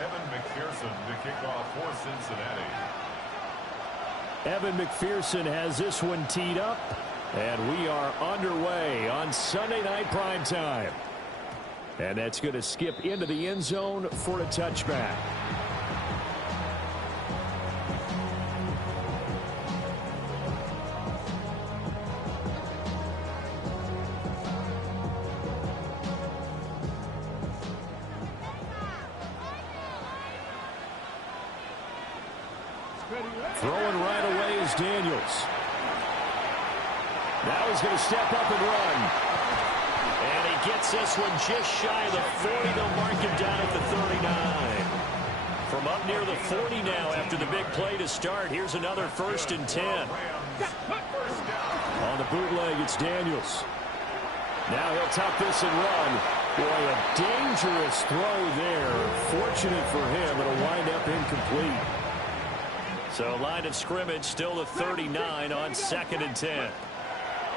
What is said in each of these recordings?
Evan McPherson to kick off for Cincinnati. Evan McPherson has this one teed up, and we are underway on Sunday Night Primetime. And that's going to skip into the end zone for a touchback. Throwing right away is Daniels. Now he's going to step up and run. And he gets this one just shy of the 40. They'll mark him down at the 39. From up near the 40 now after the big play to start. Here's another 1st and 10. On the bootleg, it's Daniels. Now he'll tuck this and run. Boy, a dangerous throw there. Fortunate for him, it'll wind up incomplete. So line of scrimmage still the 39 on 2nd and 10.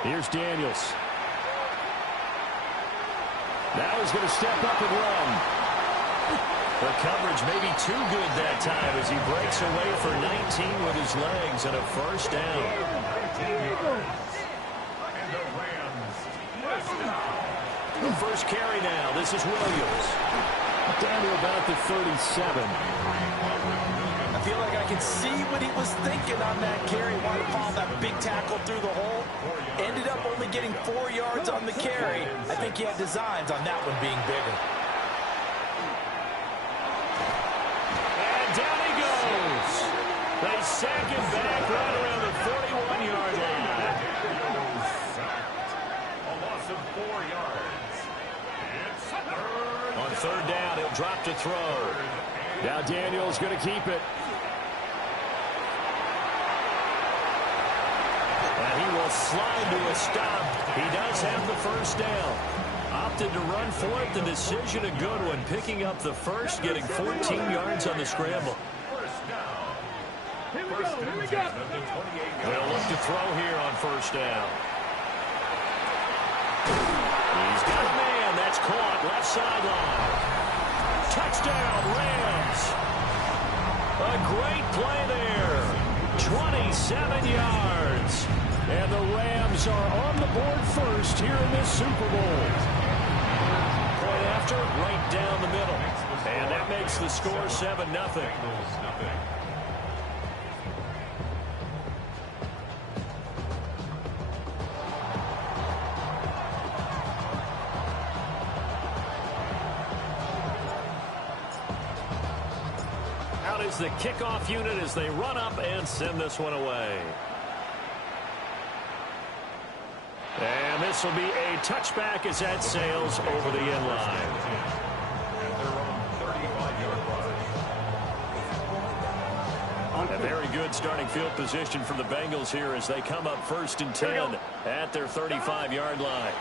Here's Daniels. Now he's going to step up and run. The coverage may be too good that time as he breaks away for 19 with his legs and a 1st down. The first carry now. This is Williams. Down to about the 37. I feel like I can see what he was thinking on that carry. Wanted to follow that big tackle through the hole. Ended up only getting 4 yards on the carry. I think he had designs on that one being bigger. And down he goes. They sack him back right around the 41-yard line. A loss of 4 yards. It's On 3rd down, he'll drop to throw. Now Daniels going to keep it. And he will slide to a stop. He does have the 1st down. Opted to run for it. The decision a good one. Picking up the 1st, getting 14 yards on the scramble. Here we go. They'll look to throw here on 1st down. He's got a man. That's caught. Left sideline. Touchdown, Rams. A great play there. 27 yards. And the Rams are on the board first here in this Super Bowl. Point after, right down the middle. And that makes the score 7-0. Out is the kickoff unit as they run up and send this one away. And this will be a touchback as that sails over the end line. A very good starting field position for the Bengals here as they come up 1st and 10 at their 35-yard line.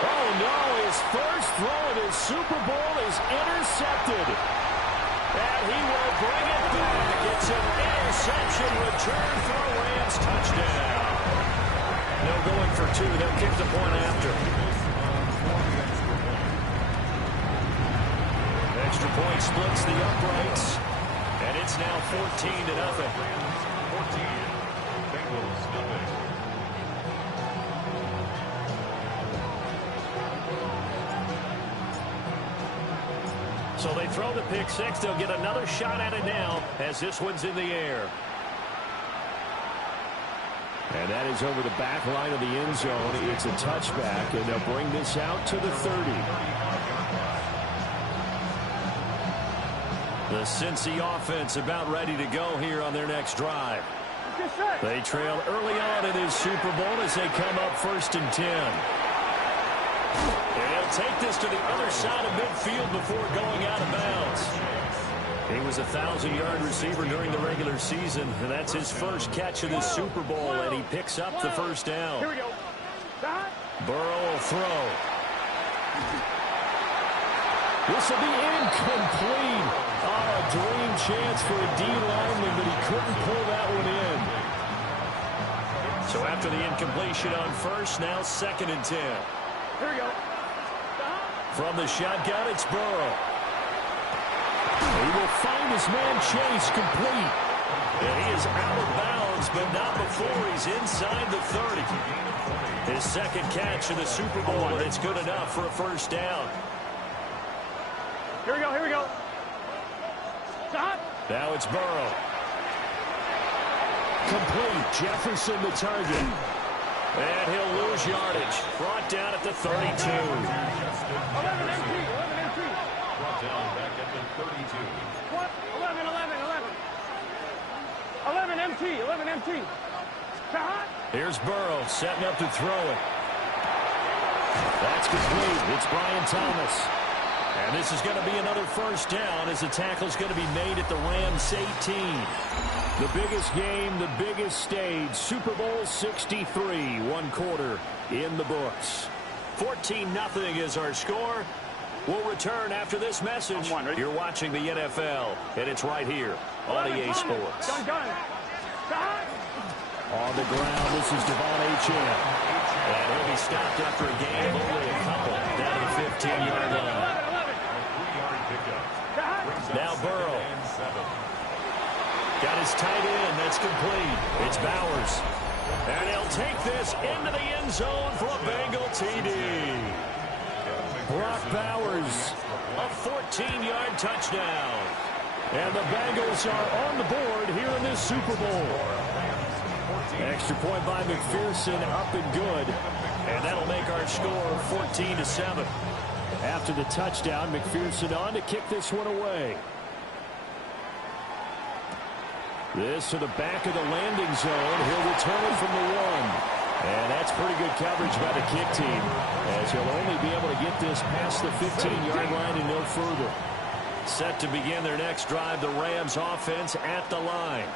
Oh, no, his first throw of his Super Bowl is intercepted. And he will bring it back. It's an interception return for a Rams touchdown. No going for 2. They'll kick the point after. Extra point splits the uprights. And it's now 14-0. 14. Bengals nothing. So they throw the pick 6. They'll get another shot at it now as this one's in the air. And that is over the back line of the end zone. It's a touchback, and they'll bring this out to the 30. The Cincy offense about ready to go here on their next drive. They trail early on in this Super Bowl as they come up 1st and 10. And he'll take this to the other side of midfield before going out of bounds. He was a 1,000-yard receiver during the regular season, and that's his first catch of this Super Bowl, and he picks up the 1st down. Here we go. Burrow will throw. This will be incomplete. Oh, a dream chance for a D lineman, but he couldn't pull that one in. So after the incompletion on 1st, now 2nd and 10. Here we go. From the shotgun, it's Burrow. He will find his man Chase complete. And he is out of bounds, but not before he's inside the 30. His second catch in the Super Bowl, and it's good enough for a first down. Here we go, here we go. Stop. Now it's Burrow. Complete. Jefferson the target. And he'll lose yardage. Brought down at the 32. 11 MT, 11 MT. Brought down back at the 32. What? 11, 11, 11. 11 MT, 11 MT. Shot. Here's Burrow setting up to throw it. That's complete. It's Brian Thomas. And this is going to be another first down as the tackle's going to be made at the Rams 18. The biggest game, the biggest stage, Super Bowl 63, one quarter in the books. 14-0 is our score. We'll return after this message. You're watching the NFL, and it's right here on EA Sports. On the ground, this is Devon Achane. And he'll be stopped after a gain of only a couple down to the 15-yard line. Now Burrow. Got his tight end. That's complete. It's Bowers. And he'll take this into the end zone for a Bengal TD. Brock Bowers, a 14-yard touchdown. And the Bengals are on the board here in this Super Bowl. Extra point by McPherson, up and good. And that'll make our score 14-7. After the touchdown, McPherson on to kick this one away. This to the back of the landing zone. He'll return it from the 1. And that's pretty good coverage by the kick team, as he'll only be able to get this past the 15-yard line and no further. Set to begin their next drive, the Rams offense at the line.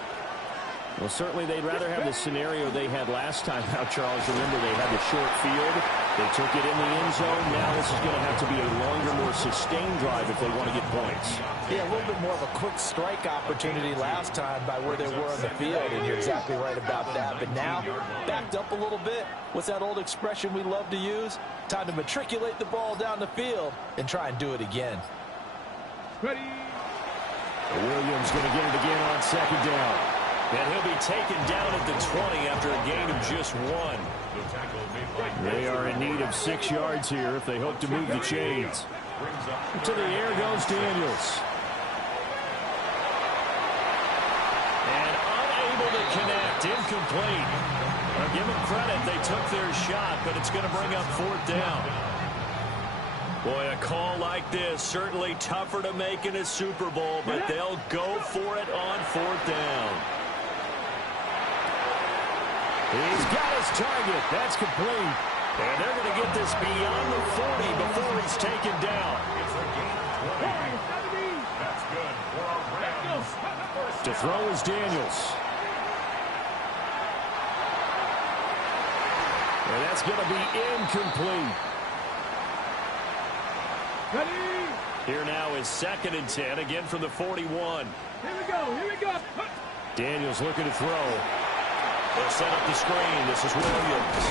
Well, certainly they'd rather have the scenario they had last time out, Charles. Remember, they had the short field. They took it in the end zone. Now this is going to have to be a longer, more sustained drive if they want to get points. Yeah, a little bit more of a quick strike opportunity last time by where they were on the field, and you're exactly right about that. But now, backed up a little bit. What's that old expression we love to use? Time to matriculate the ball down the field and try and do it again. Ready. Williams going to get it again on second down. And he'll be taken down at the 20 after a gain of just 1. They are in need of 6 yards here if they hope to move the chains. To the air goes Daniels. And unable to connect. Incomplete. I'll give them credit. They took their shot, but it's going to bring up 4th down. Boy, a call like this, certainly tougher to make in a Super Bowl, but they'll go for it on 4th down. He's got his target. That's complete. And they're going to get this beyond the 40 before he's taken down. That's good for a Rams. To throw is Daniels. And that's going to be incomplete. Ready. Here now is 2nd and 10, again from the 41. Here we go, here we go. Daniels looking to throw. They'll set up the screen. This is Williams.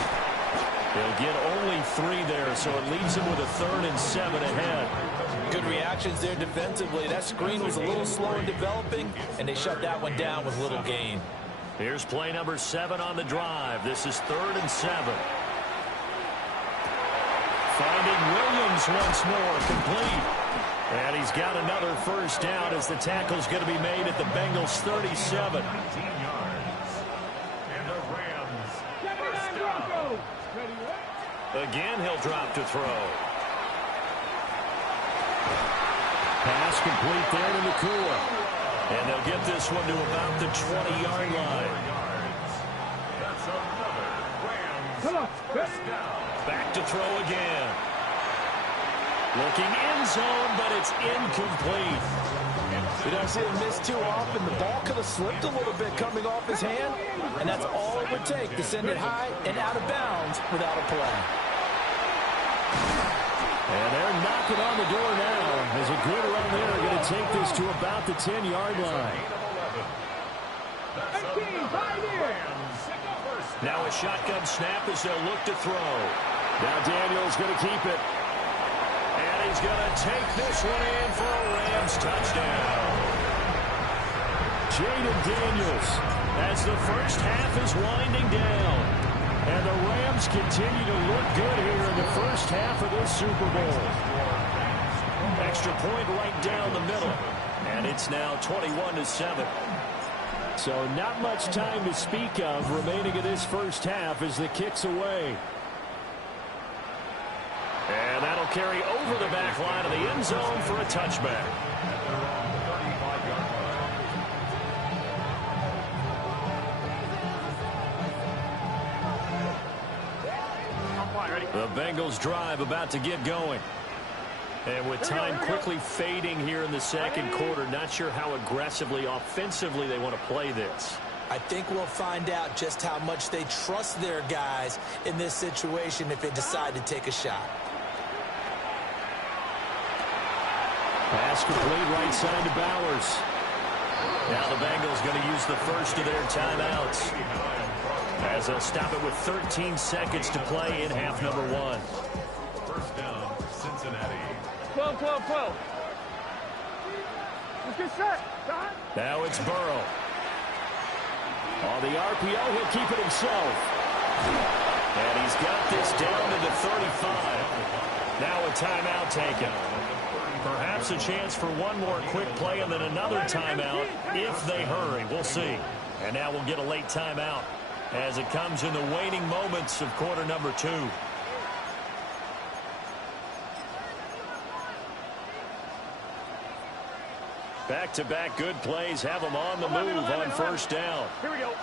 They'll get only 3 there, so it leaves them with a 3rd and 7 ahead. Good reactions there defensively. That screen was a little slow in developing, and they shut that one down with little gain. Here's play number 7 on the drive. This is 3rd and 7. Finding Williams once more, complete. And he's got another first down as the tackle's going to be made at the Bengals 37. 19 yards. And the Rams. 79 Broncos. Ready. Again, he'll drop to throw. Pass complete there to Nakua. And they'll get this one to about the 20-yard line. That's another Rams. Come on. First down. Back to throw again. Looking end zone, but it's incomplete. You don't see him miss too often. The ball could have slipped a little bit coming off his hand, and that's all it would take to send it high and out of bounds without a play. And they're knocking on the door now. There's a good run there. Going to take this to about the 10-yard line. That's 18, 5 here. Now a shotgun snap as they'll look to throw. Now Daniels going to keep it. And And he's going to take this one in for a Rams touchdown. Jaden Daniels, as the first half is winding down. And the Rams continue to look good here in the first half of this Super Bowl. Extra point right down the middle. And it's now 21-7. So not much time to speak of remaining in this first half as the kick's away. And that'll carry over the back line of the end zone for a touchback. The Bengals drive about to get going. And with time quickly fading here in the second quarter, not sure how aggressively, offensively they want to play this. I think we'll find out just how much they trust their guys in this situation if they decide to take a shot. Pass complete right side to Bowers. Now the Bengals going to use the first of their timeouts, as they'll stop it with 13 seconds to play in half number one. First down, Cincinnati. 12. Let's get set. Stop. Now it's Burrow. On the RPO, he'll keep it himself. And he's got this down to the 35. Now a timeout taken. Perhaps a chance for one more quick play and then another timeout if they hurry. We'll see. And now we'll get a late timeout as it comes in the waning moments of quarter number 2. Back-to-back good plays have them on the move on first down. Here we go.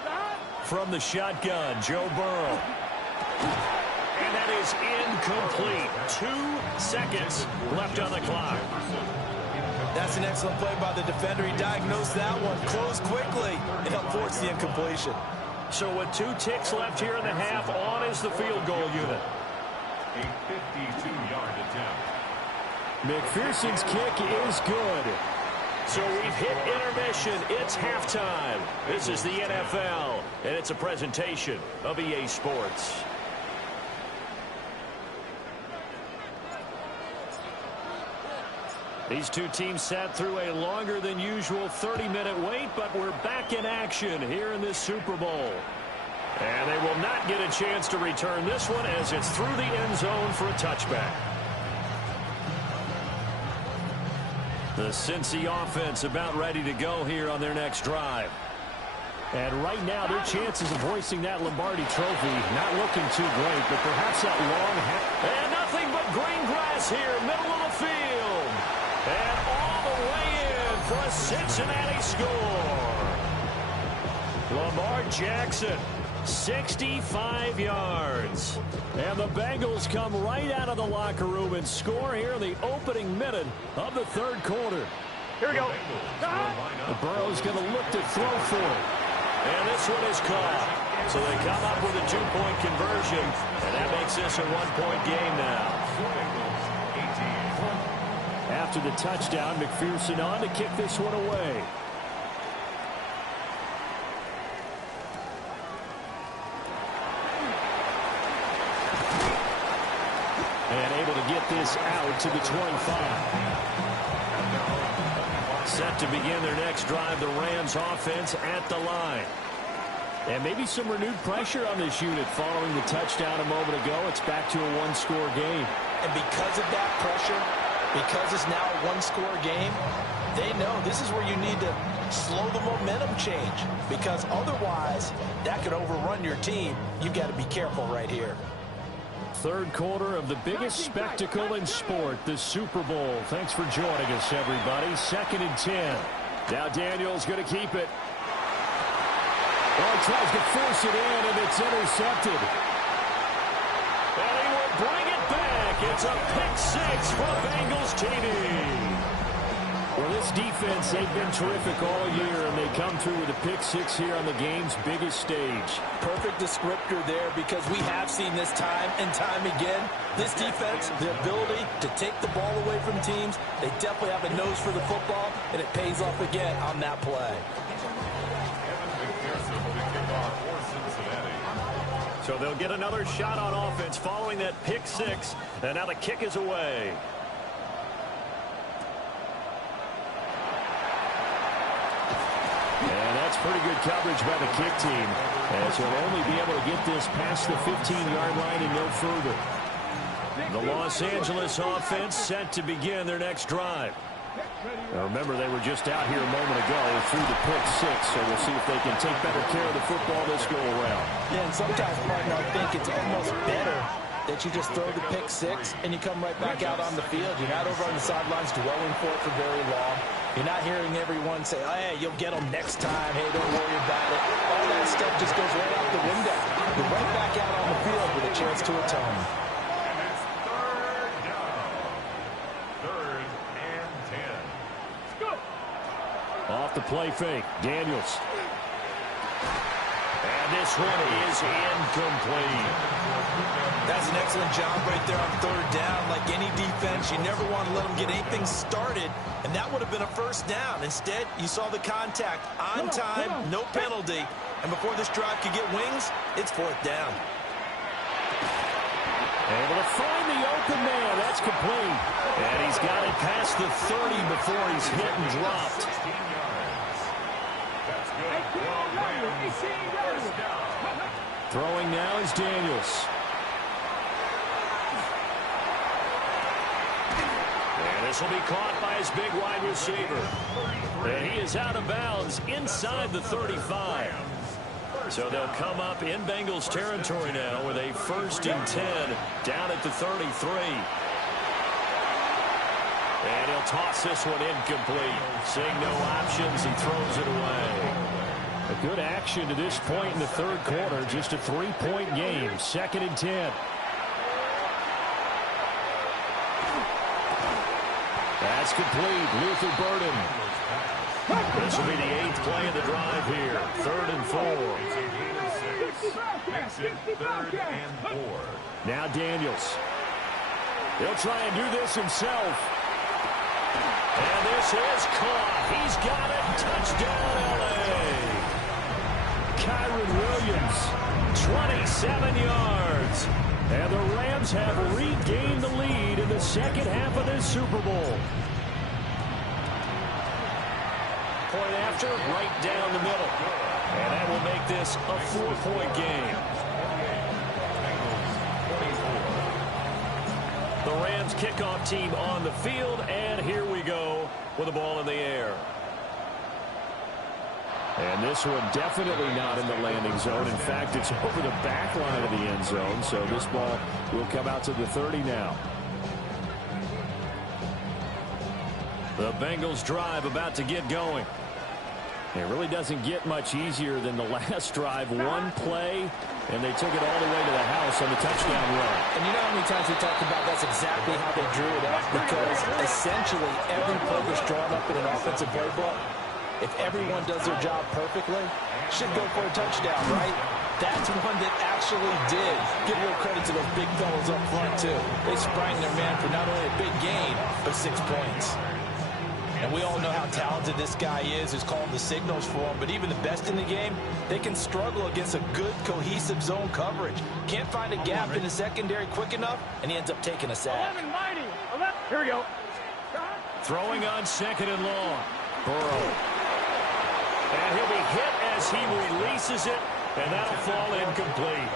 Stop. From the shotgun, Joe Burrow. And that is incomplete. 2 seconds left on the clock. That's an excellent play by the defender. He diagnosed that one, closed quickly, and helped force the incompletion. So with 2 ticks left here in the half, on is the field goal unit. A 52-yard attempt. McPherson's kick is good. So we've hit intermission. It's halftime. This is the NFL, and it's a presentation of EA Sports. These two teams sat through a longer than usual 30-minute wait, but we're back in action here in this Super Bowl. And they will not get a chance to return this one as it's through the end zone for a touchback. The Cincy offense about ready to go here on their next drive. And right now, their chances of hoisting that Lombardi trophy not looking too great, but perhaps that long and nothing but green grass here, middle of the field. And all the way in for a Cincinnati score. Lamar Jackson, 65 yards. And the Bengals come right out of the locker room and score here in the opening minute of the third quarter. Here we go. Burrow's going to look to throw for it. And this one is caught. So they come up with a 2-point conversion. And that makes this a 1-point game now. After the touchdown, McPherson on to kick this one away. And able to get this out to the 25. Set to begin their next drive, the Rams offense at the line. And maybe some renewed pressure on this unit following the touchdown a moment ago. It's back to a 1-score game. And because of that pressure, because it's now a 1-score game, they know this is where you need to slow the momentum change. Because otherwise, that could overrun your team. You've got to be careful right here. Third quarter of the biggest spectacle in sport, the Super Bowl. Thanks for joining us, everybody. 2nd and 10. Now Daniels going to keep it. Oh, he tries to force it in, and it's intercepted. And he will bring it back. It's a pick-6 for Bengals TD. Well, this defense, they've been terrific all year, and they come through with a pick-6 here on the game's biggest stage. Perfect descriptor there, because we have seen this time and time again. This defense, the ability to take the ball away from teams, they definitely have a nose for the football, and it pays off again on that play. So they'll get another shot on offense following that pick six. And now the kick is away. And that's pretty good coverage by the kick team, as he'll only be able to get this past the 15-yard line and no further. The Los Angeles offense set to begin their next drive. Now remember, they were just out here a moment ago through the pick six, so we'll see if they can take better care of the football this go-around. Yeah, and sometimes, partner, I think it's almost better that you just throw the pick six and you come right back out on the field. You're not over on the sidelines dwelling for it for very long. You're not hearing everyone say, oh, hey, you'll get them next time. Hey, don't worry about it. All that stuff just goes right out the window. You're right back out on the field with a chance to atone. Off the play fake, Daniels. And this one is incomplete. That's an excellent job right there on third down. Like any defense, you never want to let them get anything started, and that would have been a first down. Instead, you saw the contact on time, no penalty, and before this drive could get wings, it's fourth down. Able to find the open man. That's complete. And he's got it past the 30 before he's hit and dropped. Throwing now is Daniels. And this will be caught by his big wide receiver. And he is out of bounds inside the 35. So they'll come up in Bengals territory now with a 1st and 10 down at the 33. And he'll toss this one incomplete. Seeing no options, he throws it away. A good action to this point in the third quarter. Just a 3-point game. 2nd and 10. That's complete. Luther Burden. This will be the 8th play of the drive here. 3rd and 4. Now Daniels. He'll try and do this himself. And this is caught. He's got it. Touchdown, L.A. Kyren Williams, 27 yards. And the Rams have regained the lead in the second half of this Super Bowl. Point after, right down the middle. And that will make this a 4-point game. The Rams kickoff team on the field, and here we go with the ball in the air. And this one definitely not in the landing zone. In fact, it's over the back line of the end zone, so this ball will come out to the 30 now. The Bengals drive about to get going. It really doesn't get much easier than the last drive. One play, and they took it all the way to the house on the touchdown run. And you know how many times we talked about that's exactly how they drew it up? Because essentially every play that's drawn up in an offensive playbook, if everyone does their job perfectly, should go for a touchdown, right? That's one that actually did. Give real credit to those big fellows up front, too. They sprang their man for not only a big gain, but 6 points. And we all know how talented this guy is, who's calling the signals for him. But even the best in the game, they can struggle against a good, cohesive zone coverage. Can't find a gap in the secondary quick enough, and he ends up taking a sack. Here we go. Throwing on 2nd and long. Burrow. And he'll be hit as he releases it, and that'll fall incomplete.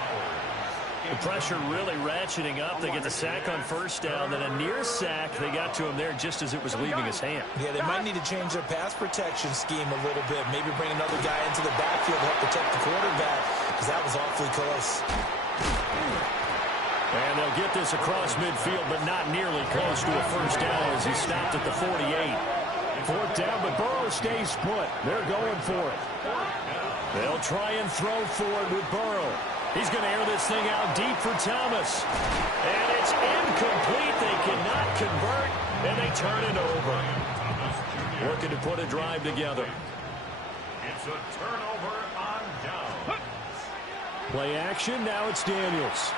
The pressure really ratcheting up. They get the sack on 1st down, then a near sack. They got to him there just as it was leaving his hand. Yeah, they might need to change their pass protection scheme a little bit. Maybe bring another guy into the backfield to help protect the quarterback, because that was awfully close. And they'll get this across midfield, but not nearly close to a 1st down as he stopped at the 48. 4th down, but Burrow stays put. They're going for it. They'll try and throw for it with Burrow. He's going to air this thing out deep for Thomas. And it's incomplete. They cannot convert, and they turn it over. Looking to put a drive together. It's a turnover on down. Play action. Now it's Daniels.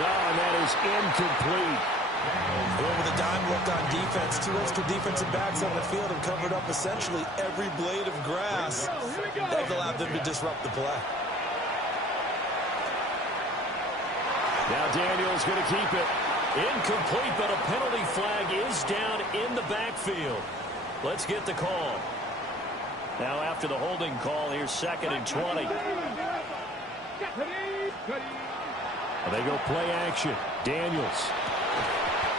Oh, and that is incomplete. Going with a dime look on defense. 2 extra defensive backs on the field have covered up essentially every blade of grass. That allowed them to disrupt the play. Now Daniels going to keep it. Incomplete, but a penalty flag is down in the backfield. Let's get the call. Now after the holding call, here's 2nd and 20. They go play action. Daniels.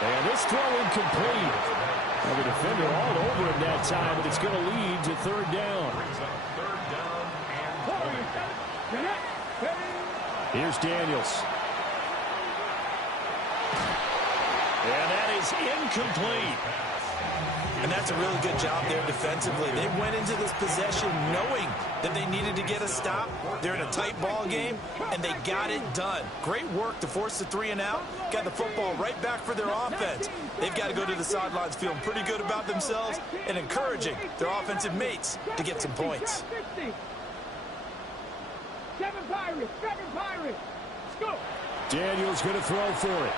And this throw incomplete. Well, the defender all over him that time, but it's going to lead to 3rd down. Here's Daniels. And that is incomplete. And that's a really good job there defensively. They went into this possession knowing that they needed to get a stop. They're in a tight ball game, and they got it done. Great work to force the 3 and out. Got the football right back for their offense. They've got to go to the sidelines feeling pretty good about themselves and encouraging their offensive mates to get some points. 7 Pirates, 7 Pirates. Let's go. Daniels going to throw for it.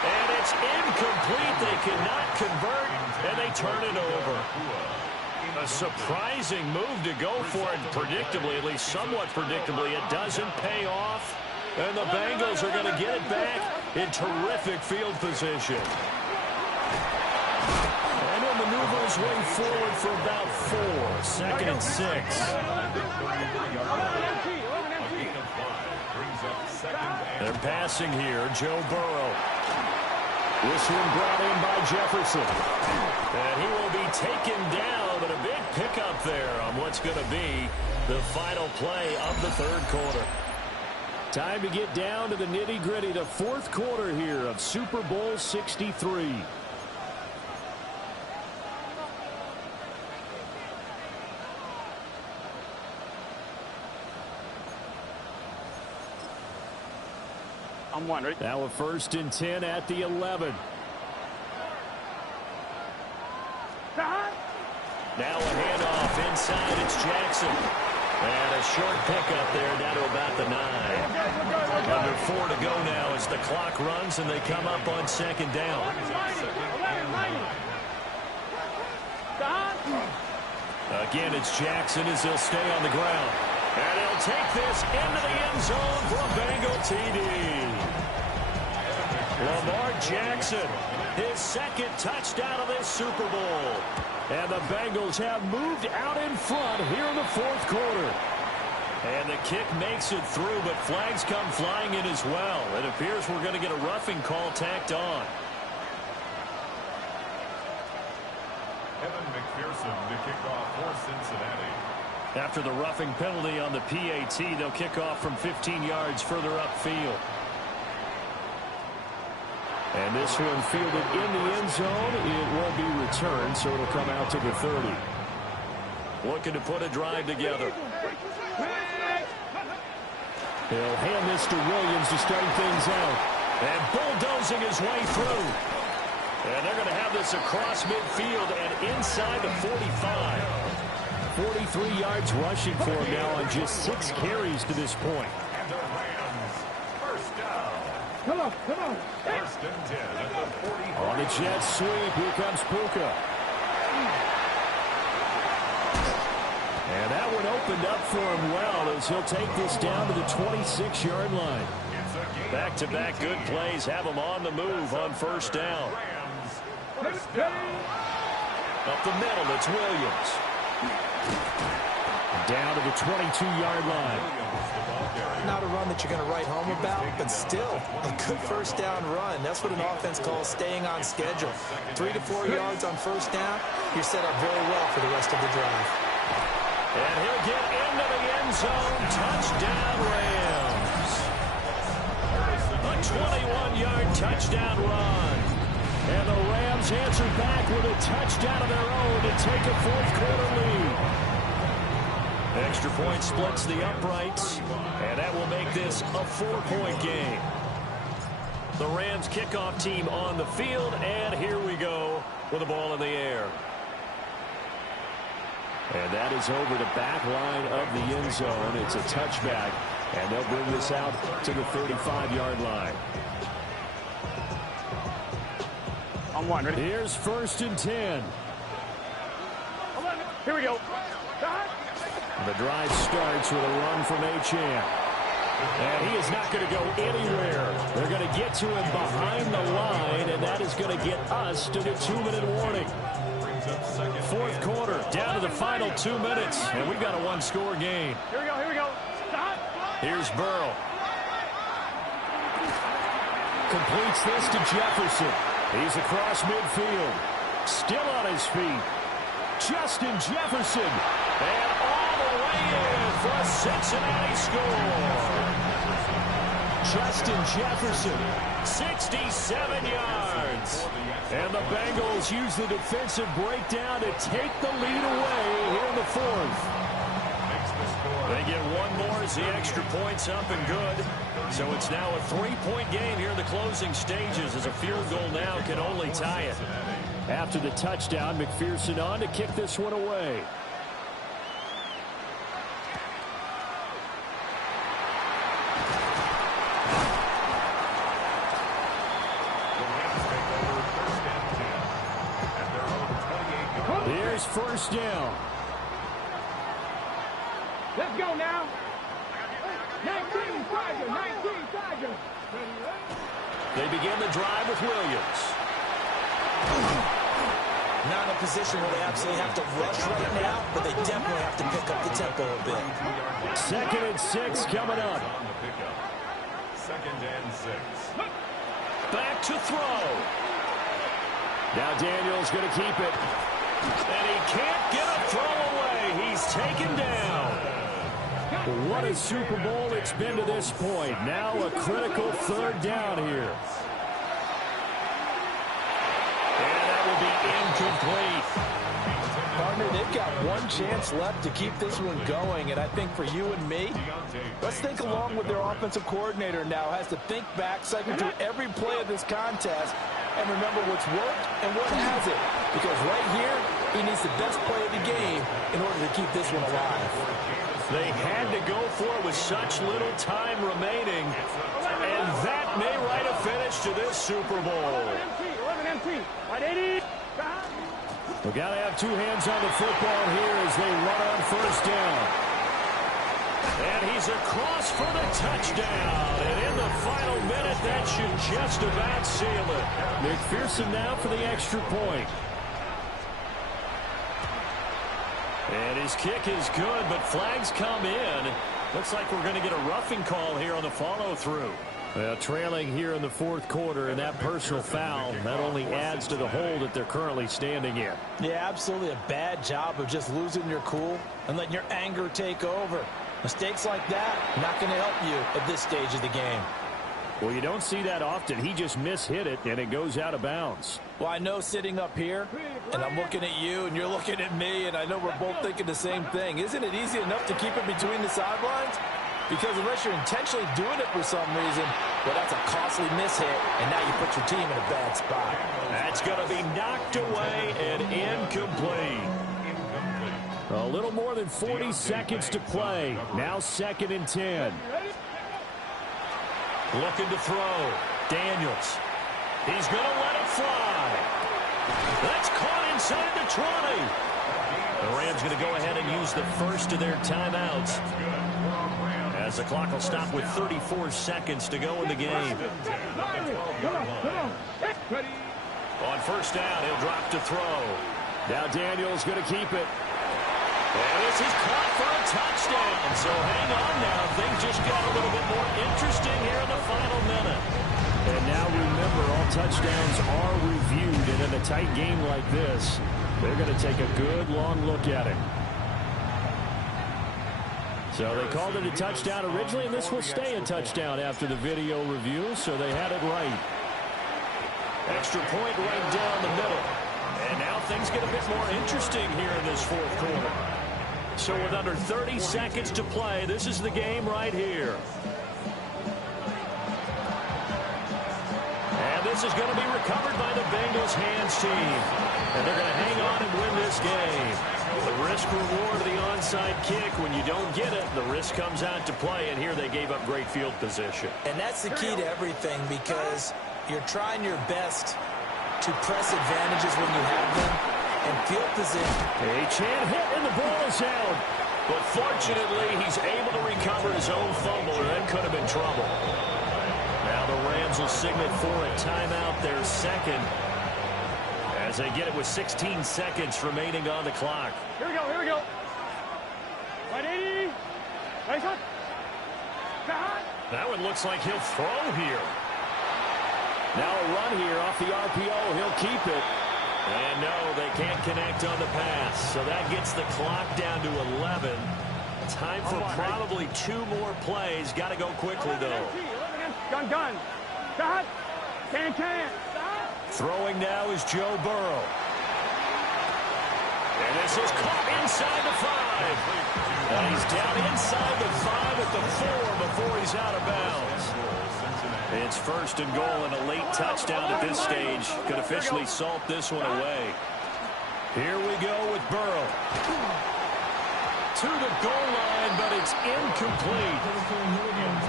And it's incomplete. They cannot convert, and they turn it over. A surprising move to go for it, predictably, at least somewhat predictably. It doesn't pay off, and the Bengals are going to get it back in terrific field position. And he'll maneuver his way forward for about 4. 2nd and 6. They're passing here. Joe Burrow. This one brought in by Jefferson. And he will be taken down, but a big pickup there on what's going to be the final play of the 3rd quarter. Time to get down to the nitty-gritty, the 4th quarter here of Super Bowl 63. I'm one, right? Now a 1st and 10 at the 11. Now a handoff inside. It's Jackson. And a short pickup there down to about the 9. Under 4 to go now as the clock runs and they come up on 2nd down. Again, it's Jackson as he'll stay on the ground. And he'll take this into the end zone for a Bengal TD. Lamar Jackson, his 2nd touchdown of this Super Bowl. And the Bengals have moved out in front here in the 4th quarter. And the kick makes it through, but flags come flying in as well. It appears we're going to get a roughing call tacked on. Evan McPherson to kick off for Cincinnati. After the roughing penalty on the PAT, they'll kick off from 15 yards further upfield. And this one fielded in the end zone. It won't be returned, so it'll come out to the 30. Looking to put a drive together. He'll hand this to Williams to start things out. And bulldozing his way through. And they're going to have this across midfield and inside the 45. 43 yards rushing for him now on just 6 carries to this point. And the Rams, 1st down. Come on, come on. 1st and 10 at the 45. On the jet sweep, here comes Puka. And that one opened up for him well as he'll take this down to the 26-yard line. Back-to-back good plays have him on the move on 1st down. Rams, 1st down. Up the middle, it's Williams. Down to the 22-yard line. Not a run that you're going to write home about, but still a good 1st down run. That's what an offense calls staying on schedule. 3 to 4 yards on 1st down. You're set up very well for the rest of the drive. And he'll get into the end zone. Touchdown, Rams. A 21-yard touchdown run. And the Rams answer back with a touchdown of their own to take a 4th quarter lead. Extra point splits the uprights, and that will make this a 4-point game. The Rams kickoff team on the field, and here we go with the ball in the air. And that is over the back line of the end zone. It's a touchback, and they'll bring this out to the 35-yard line. I'm one, ready? Here's 1st and 10. 11. Here we go. The drive starts with a run from Achane. And he is not going to go anywhere. They're going to get to him behind the line, and that is going to get us to the 2-minute warning. Fourth quarter, down to the final 2 minutes, and we've got a one-score game. Here we go. Stop. Here's Burrow. Completes this to Jefferson. He's across midfield. Still on his feet. Justin Jefferson. And all the way in for a Cincinnati score. Justin Jefferson, 67 yards. And the Bengals use the defensive breakdown to take the lead away here in the fourth. They get one more as the extra point's up and good. So it's now a 3-point game here in the closing stages as a field goal now can only tie it. After the touchdown, McPherson on to kick this one away. Here's first down. Let's go now. 19, Tiger. They begin the drive with Williams. Not in a position where they absolutely have to rush right now, but they definitely have to pick up the tempo a bit. 2nd and 6 coming up. 2nd and 6. Back to throw. Now Daniels going to keep it. And he can't get a throw away. He's taken down. What a Super Bowl it's been to this point. Now a critical third down here. And that will be incomplete. Partner, they've got one chance left to keep this one going, and I think for you and me, let's think along with their offensive coordinator now has to think back, cycle through every play of this contest, and remember what's worked and what hasn't. Because right here, he needs the best play of the game in order to keep this one alive. They had to go for it with such little time remaining, and that may write a finish to this Super Bowl. 11 MT. 180. We've got to have two hands on the football here as they run on first down. And he's across for the touchdown. And in the final minute, that should just about seal it. McPherson now for the extra point. And his kick is good, but flags come in. Looks like we're going to get a roughing call here on the follow-through. Trailing here in the fourth quarter, and that personal foul, that only adds to the hole that they're currently standing in. Yeah, absolutely a bad job of just losing your cool and letting your anger take over. Mistakes like that, not going to help you at this stage of the game. Well, you don't see that often. He just mishit it, and it goes out of bounds. Well, I know sitting up here, and I'm looking at you, and you're looking at me, and I know we're both thinking the same thing. Isn't it easy enough to keep it between the sidelines? Because unless you're intentionally doing it for some reason, well, that's a costly mishit, and now you put your team in a bad spot. That's going to be knocked away and incomplete. A little more than 40 seconds to play. Now 2nd and 10. Looking to throw. Daniels. He's going to let it fly. That's caught inside the 20. The Rams going to go ahead and use the first of their timeouts, as the clock will stop with 34 seconds to go in the game. On first down, he'll drop to throw. Now Daniels going to keep it. And this is caught for a touchdown. So hang on now. Things just got a little bit more interesting here in the final minute. And now remember, all touchdowns are reviewed. And in a tight game like this, they're going to take a good long look at it. So they called it a touchdown originally, and this will stay a touchdown after the video review, so they had it right. Extra point right down the middle. And now things get a bit more interesting here in this fourth quarter. So with under 30 seconds to play, this is the game right here. And this is going to be recovered by the Bengals hands team. And they're going to hang on and win this game. The risk-reward of the onside kick, when you don't get it, the risk comes out to play, and here they gave up great field position. And that's the key to everything, because you're trying your best to press advantages when you have them, and field position. Achane hit, and the ball is out. But fortunately, he's able to recover his own fumble, or that could have been trouble. Now the Rams will signal for a timeout, their second, as they get it with 16 seconds remaining on the clock. Here we go, here we go. 180. Nice one. That one looks like he'll throw here. Now a run here off the RPO. He'll keep it. And no, they can't connect on the pass. So that gets the clock down to 11. Time for probably 2 more plays. Got to go quickly, though. Gun. Stop. Can. Throwing now is Joe Burrow. And this is caught inside the 5. And he's down inside the 5 at the 4 before he's out of bounds. It's first and goal, and a late touchdown at this stage could officially salt this one away. Here we go with Burrow. To the goal line, but it's incomplete.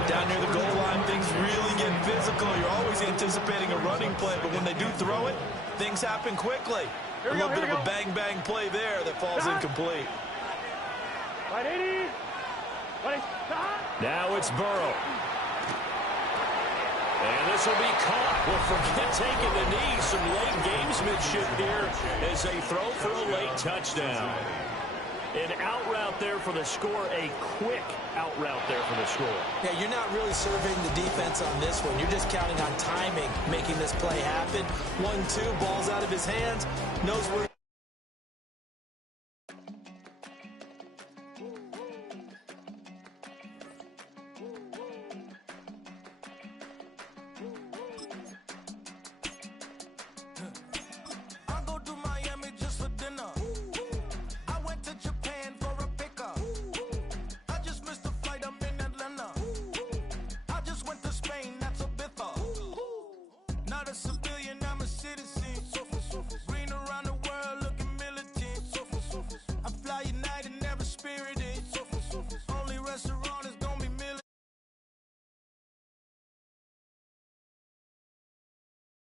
Down near the goal line, things really get physical. You're always anticipating a running play, but when they do throw it, things happen quickly. A little bit of a bang-bang play there that falls incomplete. 180. Now it's Burrow. And this will be caught. Well, forget taking the knee. Some late gamesmanship here as they throw for a late touchdown. An out route there for the score. A quick out route there for the score. Yeah, you're not really surveying the defense on this one. You're just counting on timing, making this play happen. 1-2, ball's out of his hands. Knows where. Not a